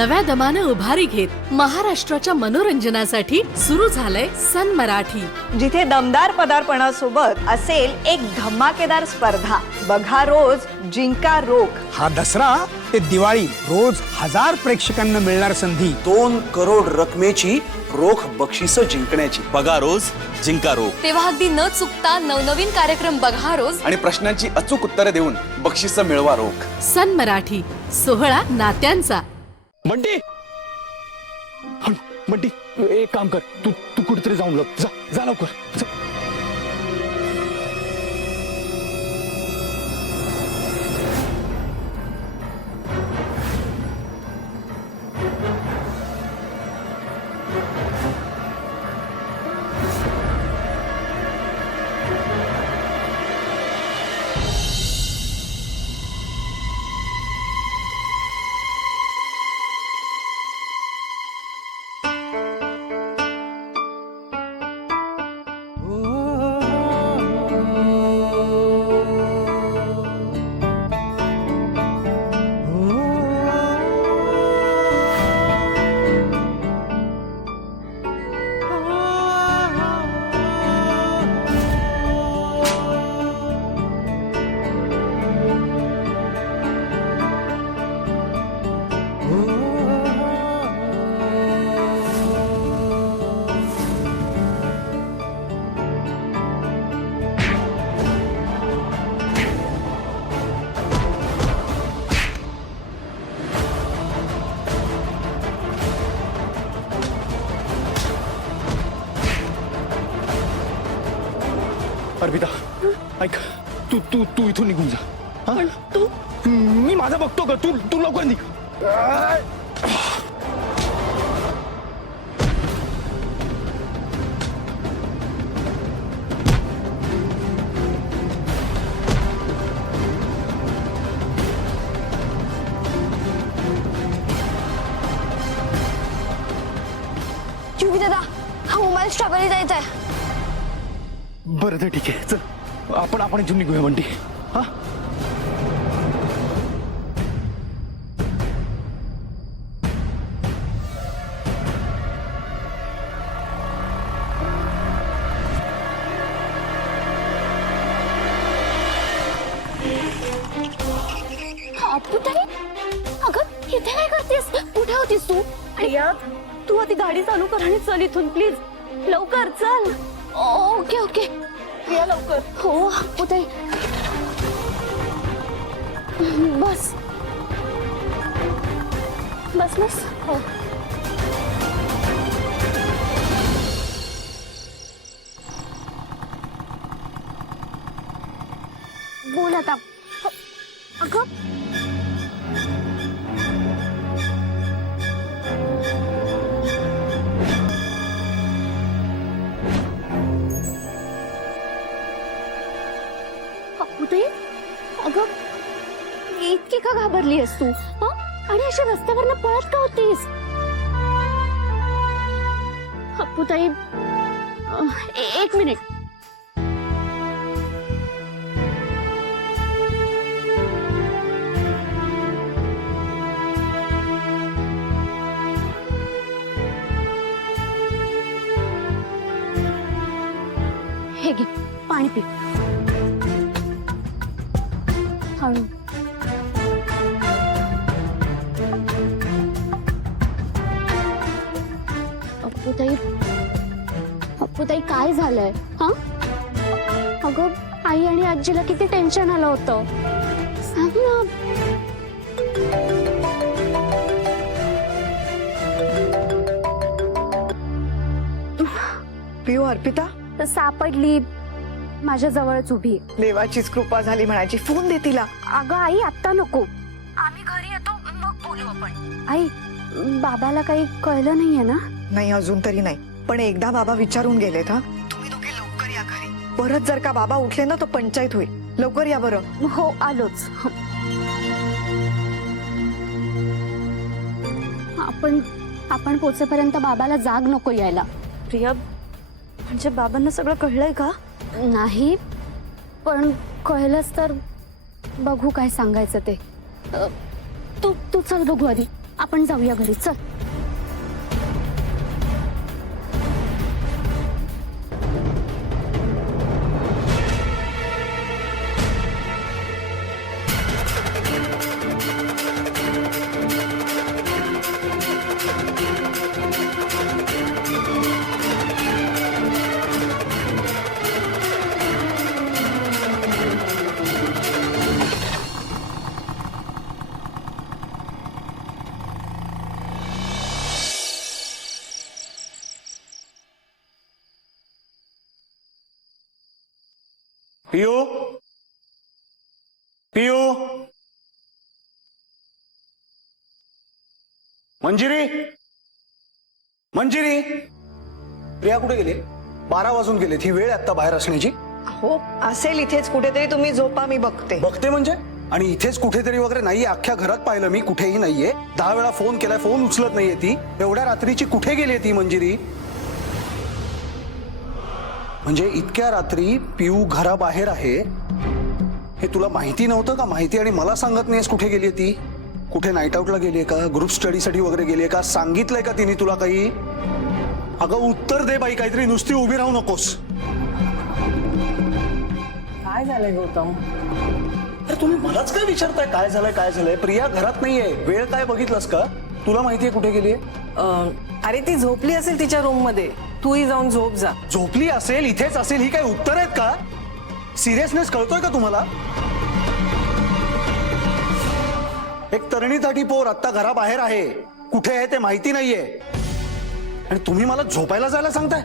नव्या दमानं उभारी घेत महाराष्ट्राच्या मनोरंजनासाठी सुरू झालंय सन मराठी, जिथे दमदार पदार्पणासोबत असेल एक धमाकेदार स्पर्धा. बघा रोज जिंका रोख. हा दसरा ते दिवाळी रोज 1000 प्रेक्षकांना मिळणार संधी. 2 करोड रकमेची रोख बक्षिसं जिंकण्याची. बघा रोज जिंका रोख. तेव्हा अगदी न चुकता नवनवीन कार्यक्रम बघा रोज आणि प्रश्नांची अचूक उत्तरे देऊन बक्षिसं मिळवा रोख. सन मराठी, सोहळा नात्यांचा. बंटी, बंटी एक काम कर, तू तू कुठेतरी जाऊन लप. जा लवकर जा. अर्पिता ऐक, तू तू तू इथून निघून जा. पण तू, मी माझा बघतो का, तू तू लवकर निघ. जुबी दादा, हा मोबाईल स्ट्रॉबेरी द्यायचा आहे. बरं ते ठीक आहे, चल आपण इथून निघूया बंटी. हा अपुताई, अगं इथे काय करतेस? कुठे होतीस तू? प्रिया, तू आधी गाडी चालू कर आणि चल इथून प्लीज. लवकर चल. Okay okay. प्रिया लवकर. हो अपुताई, बस बस बस. हो. बोल आता. अगं अपुताई, अगं इतकी का घाबरली आहेस तू? हं? आणि अशा रस्त्यावरनं पळत का होतीस? अपुताई, एक मिनिट. हे घे पाणी पी. हळू. अपुताई, अपुताई काय झालंय? हा, अगं आई आणि आजीला किती टेन्शन आलं होतं. सांग ना. पिऊ, अर्पिता सापडली, माझ्या जवळच उभी. देवाचीच कृपा झाली म्हणायची. फोन दे तिला. अगं आई आत्ता नको, आम्ही घरी येतो मग बोलू आपण. आई, बाबाला काही कळलं नाहीये ना? नाही, अजून तरी नाही. पण एकदा बाबा विचारून गेलेत. हा, तुम्ही दोघे लवकर या घरी. परत जर का बाबा उठले ना तर पंचायत होईल. लवकर या बरं. हो आलोच. आपण पोचेपर्यंत बाबाला जाग नको यायला. प्रिया, म्हणजे बाबांना सगळं कळलंय का? नाही, पण कळलंच तर बघू काय सांगायचं ते. तू चल बघू आधी. आपण जाऊया घरी, चल. पियू पियू मंजिरी मंजिरी प्रिया कुठे गेली? 12 वाजून गेले. ही वेळ आता बाहेर असण्याची. हो असेल इथेच कुठेतरी, तुम्ही झोपा, मी बघते. बघते म्हणजे? आणि इथेच कुठेतरी वगैरे नाहीये. अख्ख्या घरात पाहिलं मी, कुठेही नाहीये. 10 वेळा फोन केलाय, फोन उचलत नाहीये ती. एवढ्या रात्रीची कुठे गेली ती मंजिरी? म्हणजे इतक्या रात्री पियू घराबाहेर आहे हे तुला माहिती नव्हतं का? माहिती आणि मला सांगत नाहीस कुठे गेली ती? कुठे नाईट आउटला गेलीये का? ग्रुप स्टडीसाठी वगैरे गेलीये का? सांगितलंय का तिने तुला काही? अगं उत्तर दे बाई, काहीतरी नुसती उभी राहू नकोस. काय झालंय गौतम? अरे तुम्ही मलाच काय विचारताय काय झालंय काय झालंय? प्रिया घरात नाहीये. वेळ काय बघितलंस का? तुला माहितीये कुठे गेलीये? अरे ती झोपली असेल तिच्या रूम मध्ये, तूही जाऊन झोप जा. झोपली असेल, इथेच असेल, ही काय उत्तर आहेत का? सिरियसनेस कळतोय का तुम्हाला? एक तरुणीसाठी पोर आत्ता घराबाहेर आहे, कुठे आहे ते माहिती नाहीये आणि तुम्ही मला झोपायला जायला सांगताय?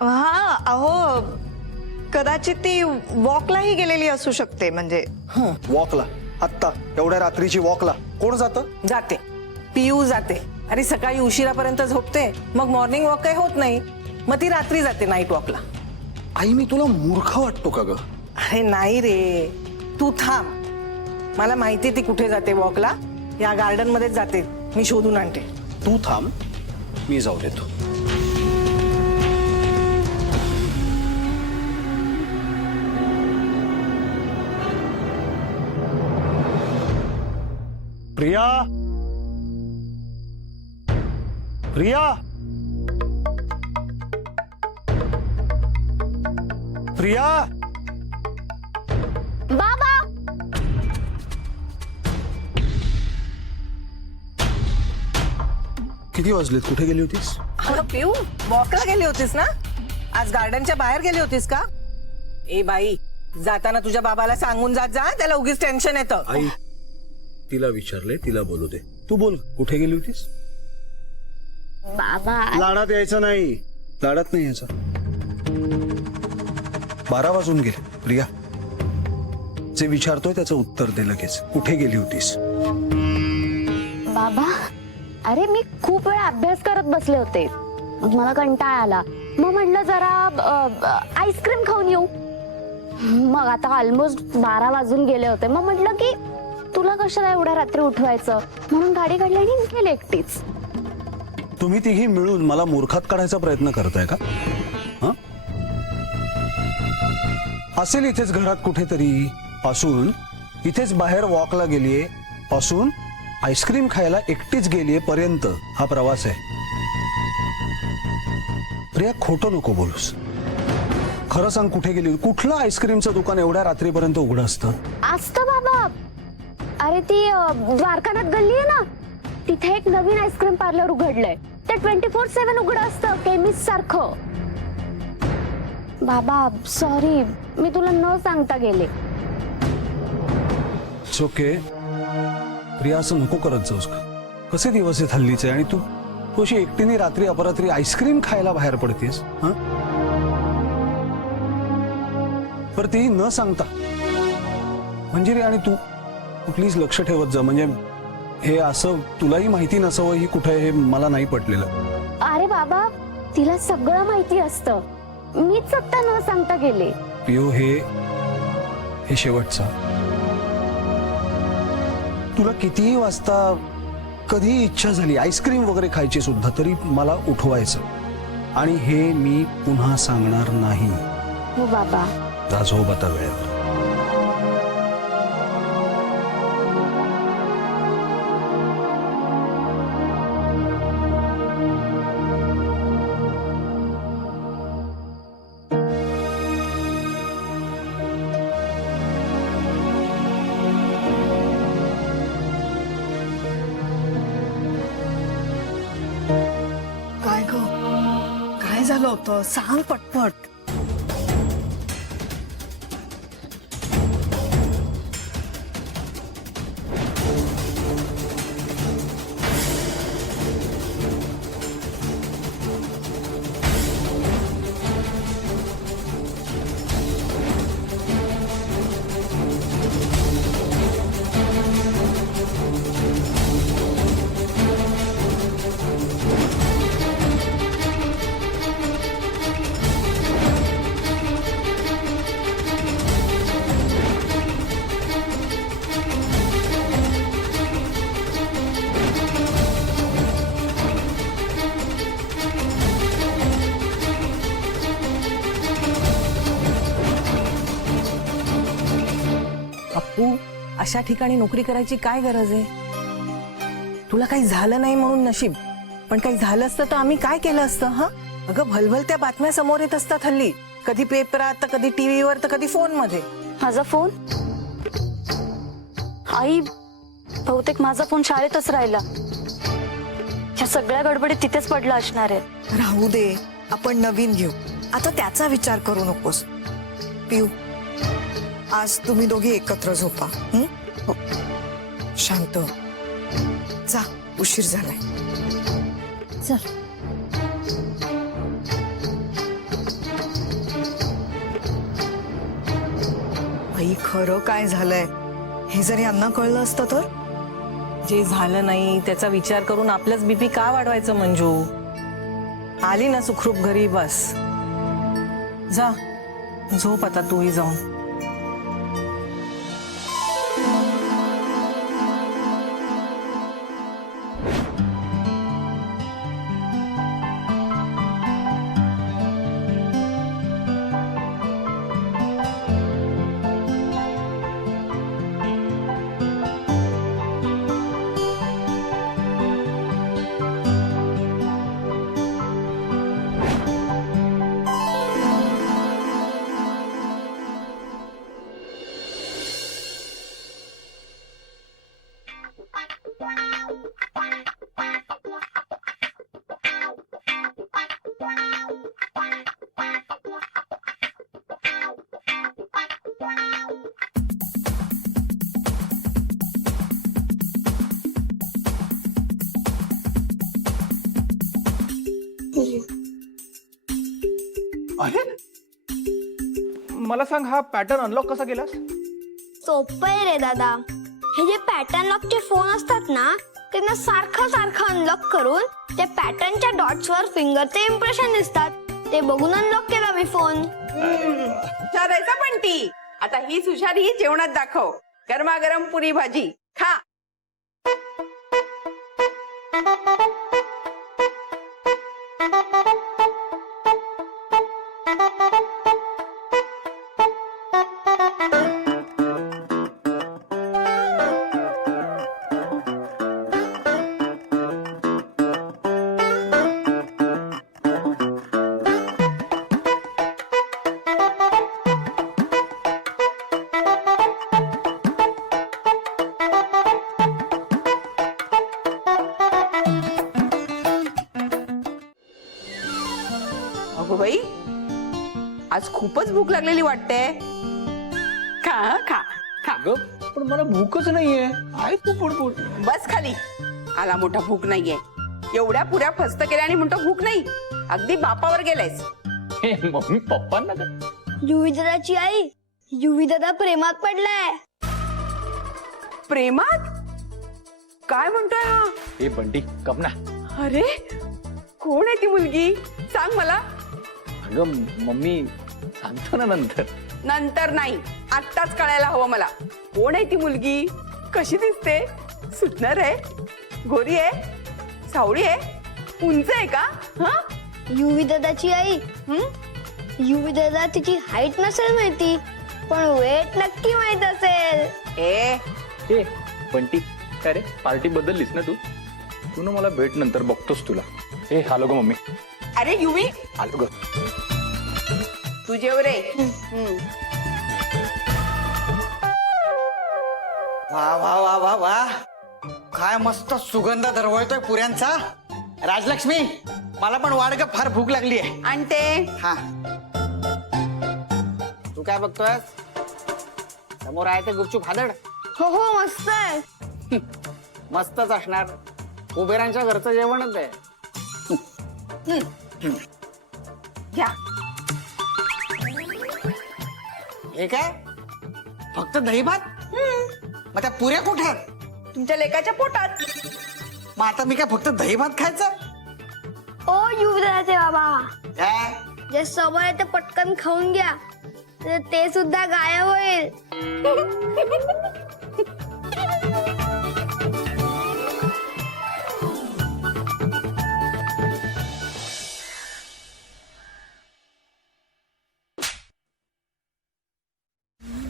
हा अहो कदाचित ती वॉकलाही गेलेली असू शकते. म्हणजे वॉकला? आत्ता एवढ्या रात्रीची वॉकला कोण जातं? जाते, पियू जाते. अरे सकाळी उशिरापर्यंत झोपते, मग मॉर्निंग वॉक काही होत नाही, मग ती रात्री जाते नाईट वॉकला. आई मी तुला मूर्ख वाटतो का ग? अरे नाही रे, तू थांब. मला माहिती ती कुठे जाते वॉकला. या गार्डन मध्येच जाते, मी शोधून आणते. तू थांब, मी जाऊ देतो. प्रिया प्रिया प्रिया बाबा, किती वाजलेत? कुठे गेली होतीस? अगं पियू, वॉकला गेली होतीस ना? आज गार्डनच्या बाहेर गेली होतीस का? ए बाई, जाताना तुझ्या बाबाला सांगून जात जा, त्याला उगीच टेन्शन येतं. आई तिला विचारले, तिला बोलू दे. तू बोल, कुठे गेली होतीस? बाबा. लाडात यायचं नाही, लाडात नाही यायचं. 12 वाजून गेले. प्रिया जे विचारतोय त्याचं उत्तर दे लगेच. कुठे गेली होतीस? बाबा, अरे मी खूप वेळ अभ्यास करत बसले होते, मग मला कंटाळा आला. मग म्हटलं जरा आईस्क्रीम खाऊन येऊ. मग आता ऑलमोस्ट 12 वाजून गेले होते. मग म्हटलं की तुला कशाला एवढ्या रात्री उठवायचं, म्हणून गाडी काढली आणि गेले एकटीच. तुम्ही तिघी मिळून मला मूर्खात काढायचा प्रयत्न करताय का? हं? असेल इथेच घरात कुठेतरी, पासून इथेच बाहेर वॉकला गेलीये, पासून आईस्क्रीम खायला एकटीच गेलीये पर्यंत हा प्रवास आहे. प्रिया खोटं नको बोलूस. खरं सांग, कुठे गेली? कुठलं आईस्क्रीमचं दुकान एवढ्या रात्रीपर्यंत उघडं असतं? असतं बाबा. अरे ती द्वारकानाथ गल्ली आहे ना, तिथे एक नवीन आईस्क्रीम पार्लर उघडलंय. ते 24/7 उघडं असतं, केमिस्ट सारखं. बाबा सॉरी, मी तुला न सांगता गेले. ओके प्रिया, असं नको करत जाऊस का? कसे दिवस आहेत हल्लीचे, आणि तू अशी एकटीने रात्री अपरात्री आईस्क्रीम खायला बाहेर पडतेस. पर ती न सांगता. मंजिरी आणि तू प्लीज लक्ष ठेवत जा. म्हणजे हे असं तुलाही माहिती नसावं ही कुठे, हे मला नाही पटलेलं. अरे बाबा, तिला सगळं माहिती असतं, मीच आता न सांगता गेले. पिओ हे शेवटचा. तुला कितीही वाजता कधी इच्छा झाली आईस्क्रीम वगैरे खायची सुद्धा, तरी मला उठवायचं, आणि हे मी पुन्हा सांगणार नाही. हो बाबा. जा झोप आता वेळेवर. झालं होतं सांग पटपट. अप्पू, अशा ठिकाणी नोकरी करायची काय गरज आहे? तुला काही झालं नाही म्हणून नशीब, पण काही झालं असतं तर आम्ही काय केलं असतं? हा अगं, भलभलत्या बातम्या समोर येत असतात हल्ली, कधी पेपरात तर कधी टीव्हीवर तर कधी फोन मध्ये. माझा फोन? आई, बहुतेक माझा फोन शाळेतच राहिला. ह्या सगळ्या गडबडीत तिथेच पडला असणार आहे. राहू दे, आपण नवीन घेऊ. आता त्याचा विचार करू नकोस. पिऊ, आज तुम्ही दोघी एकत्र झोपा. हो. शांत हो. जा, उशीर झालाय. चल. आई, खरं काय झालंय हे जर यांना कळलं असतं तर? जे झालं नाही त्याचा विचार करून आपलंच बीपी का वाढवायचं मंजू? आली ना सुखरूप घरी, बस. जा, झोप आता तूही जाऊन. अरे, मला सांग, हा पॅटर्न अनलॉक कसा केलास? सोपं आहे रे दादा. हे जे पॅटर्न लॉकचे फोन असतात ना, त्यांना सारखं सारखं अनलॉक करून ते पॅटर्नच्या डॉट्सवर फिंगरचे इम्प्रेशन दिसतात. ते बघून अनलॉक केला मी फोन. हुशारायचा पण ती. आता हीच हुशारी जेवणात दाखव. गरमागरम पुरी भाजी खा. अगो बाई, आज खूपच भूक लागलेली वाटते. खा खा खा. पण मला भूकच नाहीये. आहे तू पुडपुड. बस खाली. आला मोठा भूक नाहीये. एवढ्या पुऱ्या फस्त केल्या आणि म्हणतो भूक नाही. अगदी बापावर गेलायस. मम्मी पप्पांना काय? युवी दादाची आई, युवी दादा प्रेमात पडलाय. प्रेमात? काय म्हणतोय हा? ए बंटी, कप ना. अरे, कोण आहे ती मुलगी? सांग मला. अगं मम्मी, सांगतो ना नंतर. नंतर नाही, आत्ताच कळायला हवं मला. कोण आहे ती मुलगी? कशी दिसते? सुटणार आहे? गोरी आहे? सावळी आहे? उंच आहे का? हा? युवी दादाची आई. युवी दादा तिची हाईट नसेल माहिती, पण वेट नक्की माहित असेल. ए बंटी, काय रे, पार्टी बदललीस ना तू? तू ना मला भेट नंतर बघतोस तुला. ए हॅलो ग मम्मी. अरे युवी, हॅलो ग. तू जेव रे. वा वा वा वा वा, काय मस्त सुगंध दरवळतोय पुऱ्यांचा. राजलक्ष्मी, मला पण वाढ ग, फार भूक लागली आहे. आणते. हा, तू काय बघतोय? समोर आहे ते गुपचूप हादड. हो हो मस्त आहे. मस्तच असणार. कुबेरांच्या घरचं जेवणच आहे. घ्या. हे काय? फक्त दही भात? मग त्या पुऱ्या कुठे आहेत? तुमच्या लेकाच्या पोटात. मग आता मी काय फक्त दही भात खायचं? ओ युवराजे बाबा, काय? जे समोर आहे ते पटकन खाऊन घ्या, ते सुद्धा गायब होईल.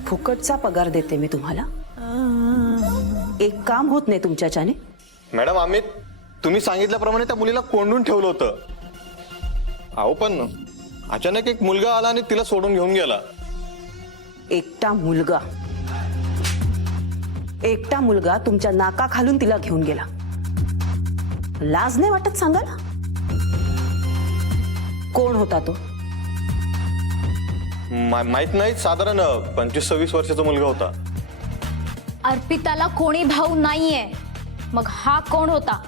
फुकटचा पगार देते मी तुम्हाला. एक काम होत नाही तुमच्याच्याने. मॅडम आम्ही तुम्ही सांगितल्याप्रमाणे त्या मुलीला कोंडून ठेवलं होतं. अहो पण अचानक एक मुलगा आला आणि तिला सोडून घेऊन गेला. एकटा मुलगा तुमच्या नाका खालून तिला घेऊन गेला. लाज नाही वाटत सांगायला? कोण होता तो? माहित नाही, साधारण 25-26 वर्षाचा मुलगा होता. अर्पिताला कोणी भाऊ नाहीये, मग हा कोण होता?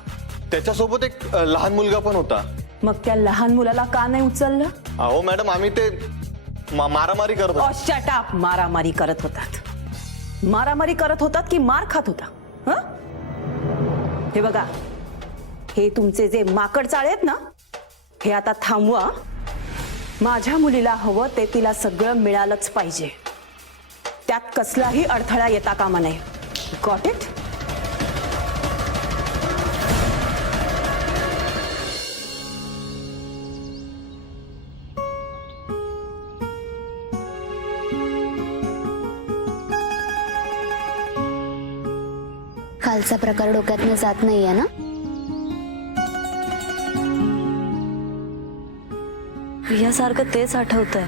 त्याच्यासोबत एक लहान मुलगा पण होता. मग त्या लहान मुलाला का नाही उचललं? अहो मॅडम आम्ही ते मारामारी करत होतो. Shut up. मारामारी करत होतात. मारामारी करत होतात की मार खात होता? हे बघा, हे तुमचे जे माकड चाळे आहेत ना, हे आता थांबवा. माझ्या मुलीला हवं ते तिला सगळं मिळालंच पाहिजे. त्यात कसलाही अडथळा येता कामा नये. Got it? कालचा प्रकार डोक्यातनं जात नाहीये ना? प्रियासारखं तेच आठवतंय.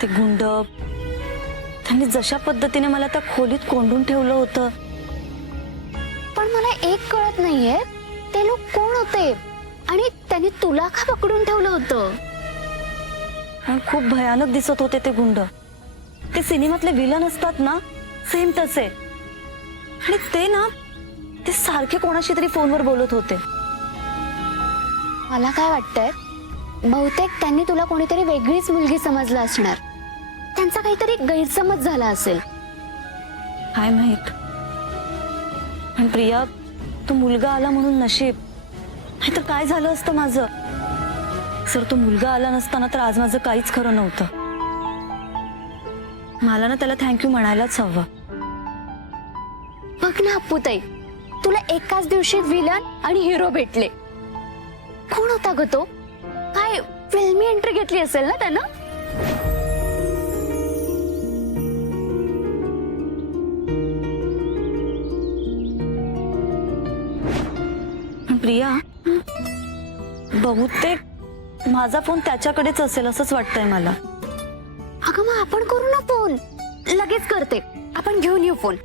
ते गुंड, त्यांनी जशा पद्धतीने मला त्या खोलीत कोंडून ठेवलं होतं. पण मला एक कळत नाहीये, ते लोक कोण होते आणि त्यांनी तुला का पकडून ठेवलं होतं? आणि खूप भयानक दिसत होते ते गुंड. ते सिनेमातले विलन असतात ना, सेम तसे. आणि ते सारखे कोणाशी तरी फोनवर बोलत होते. मला काय वाटतंय, बहुतेक त्यांनी तुला कोणीतरी वेगळीच मुलगी समजलं असणार. त्यांचा काहीतरी गैरसमज झाला असेल. काय माहित. पण प्रिया, तो मुलगा आला म्हणून नशीब. नाहीतर काय झालं असतं माझं? सर, तो मुलगा आला नसताना तर आज माझं काहीच खरं नव्हतं. मला ना त्याला थँक्यू म्हणायलाच हवं. बघ ना अप्पूताई, तुला एकाच दिवशी विलन आणि हिरो भेटले. कोण होता ग तो? काय फिल्मी एंट्री घेतली असेल ना त्यानं? प्रिया, बहुतेक माझा फोन त्याच्याकडेच असेल असंच वाटतंय मला. अगं मग आपण करू ना फोन. लगेच करते. आपण घेऊन येऊ फोन.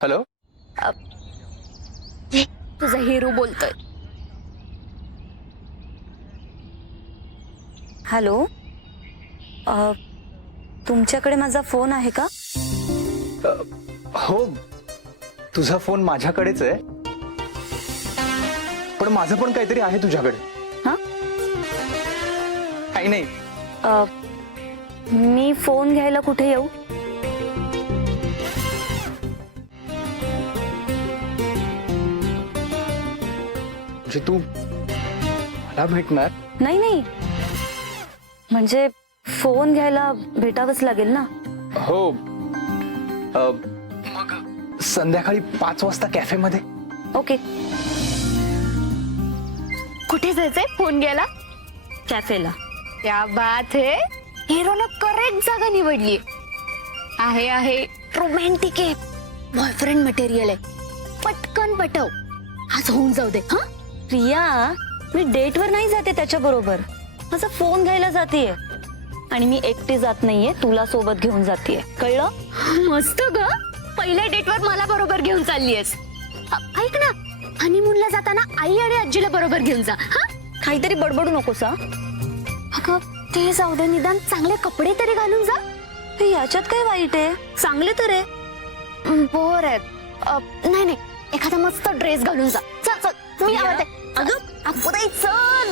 हॅलो. तुझा हिरो बोलतोय. हॅलो, तुमच्याकडे माझा फोन आहे का? हो, तुझा फोन माझ्याकडेच आहे, पण माझं पण काहीतरी आहे तुझ्याकडे. हा? काही नाही. मी फोन घ्यायला कुठे येऊ? म्हणजे तू मला भेटणार? नाही, म्हणजे फोन घ्यायला भेटावंच लागेल ना. हो. मग संध्याकाळी 5 वाजता कॅफेमध्ये. ओके. कुठे जायचंय फोन घ्यायला? कॅफेला. क्या बात है. हिरोनं करेक्ट जागा निवडली. आहे रोमॅन्टिक आहे. बॉयफ्रेंड मटेरियल आहे. पटकन पटव. आज होऊन जाऊ दे. हा प्रिया, मी डेटवर नाही जाते त्याच्या बरोबर, माझा फोन घ्यायला जातेय. आणि मी एकटी जात नाहीये, तुला सोबत घेऊन जातेय, कळलं? मस्त ग, पहिल्या डेटवर मला बरोबर घेऊन चाललीयस. ऐक ना, हनीमूनला जाताना आई आणि आजीला बरोबर घेऊन जा. हा, काहीतरी बडबडू नकोस हा. अगं ते जाऊ दे, निदान चांगले कपडे तरी घालून जा. हे याच्यात काय वाईट आहे, चांगले तर आहे. बोर आहेत. नाही नाही, एखादा मस्त ड्रेस घालून जा. चल चल, मी आवडते. अगं अपुताई चल.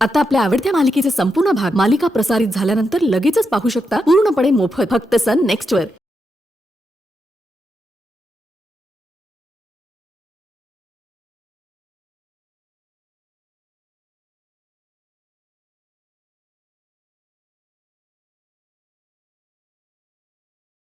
आता आपल्या आवडत्या मालिकेचे संपूर्ण भाग मालिका प्रसारित झाल्यानंतर लगेचच पाहू शकता पूर्णपणे मोफत फक्त सन नेक्स्ट वर.